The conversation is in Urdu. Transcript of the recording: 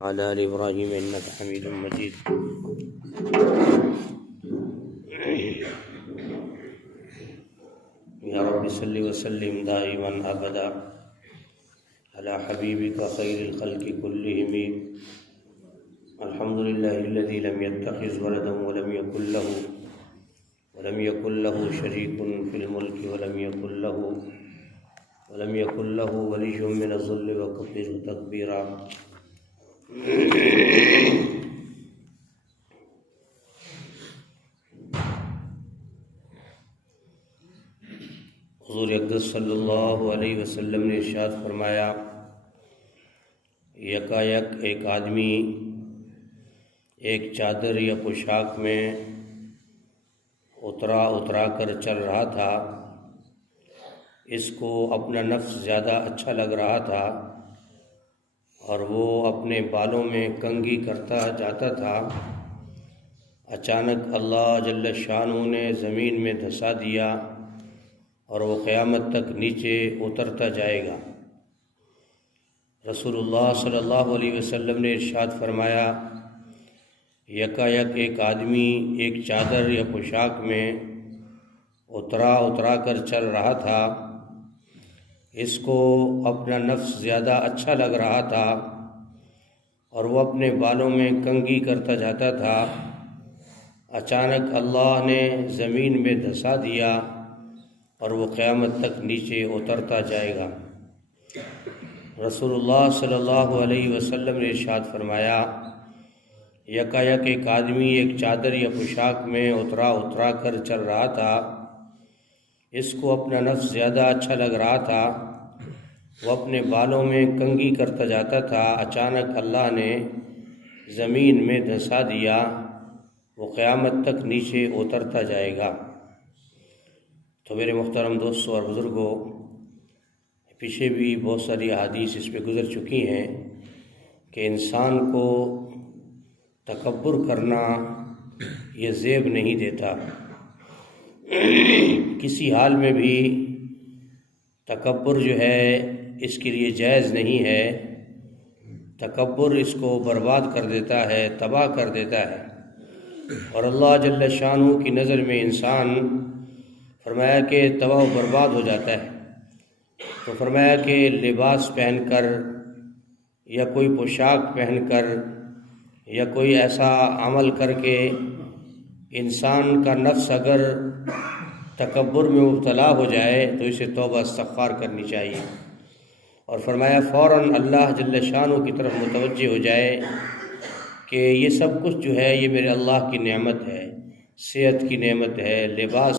وعلى آل إبراهيم إنك حميد مجيد. يا رب صل وسلم دائما أبدا على حبيبك خير الخلق كلهم. الحمد لله الذي لم يتخذ ولدا ولم يكن له شريك في الملك ولم يكن له ولي من الذل وكبره تكبيرا. حضور اقدس صلی اللہ علیہ وسلم نے ارشاد فرمایا، یکایک ایک آدمی ایک چادر یا پوشاک میں اترا کر چل رہا تھا. اس کو اپنا نفس زیادہ اچھا لگ رہا تھا اور وہ اپنے بالوں میں کنگھی کرتا جاتا تھا. اچانک اللہ جل شانہ نے زمین میں دھسا دیا اور وہ قیامت تک نیچے اترتا جائے گا. رسول اللہ صلی اللہ علیہ وسلم نے ارشاد فرمایا، یکایک ایک آدمی ایک چادر یا پوشاک میں اترا کر چل رہا تھا. اس کو اپنا نفس زیادہ اچھا لگ رہا تھا اور وہ اپنے بالوں میں کنگھی کرتا جاتا تھا. اچانک اللہ نے زمین میں دھسا دیا اور وہ قیامت تک نیچے اترتا جائے گا. رسول اللہ صلی اللہ علیہ وسلم نے ارشاد فرمایا، یکایک ایک آدمی ایک چادر یا پوشاک میں اترا کر چل رہا تھا. اس کو اپنا نفس زیادہ اچھا لگ رہا تھا، وہ اپنے بالوں میں کنگھی کرتا جاتا تھا. اچانک اللہ نے زمین میں دھسا دیا، وہ قیامت تک نیچے اترتا جائے گا. تو میرے محترم دوستوں اور بزرگوں، پیچھے بھی بہت ساری احادیث اس پہ گزر چکی ہیں کہ انسان کو تکبر کرنا یہ زیب نہیں دیتا. کسی حال میں بھی تکبر جو ہے اس کے لیے جائز نہیں ہے. تکبر اس کو برباد کر دیتا ہے، تباہ کر دیتا ہے. اور اللہ جل شانہ کی نظر میں انسان فرمایا کہ تباہ و برباد ہو جاتا ہے. تو فرمایا کہ لباس پہن کر یا کوئی پوشاک پہن کر یا کوئی ایسا عمل کر کے انسان کا نفس اگر تکبر میں مبتلا ہو جائے تو اسے توبہ استغفار کرنی چاہیے. اور فرمایا فوراً اللہ جل شانہ کی طرف متوجہ ہو جائے کہ یہ سب کچھ جو ہے یہ میرے اللہ کی نعمت ہے، صحت کی نعمت ہے، لباس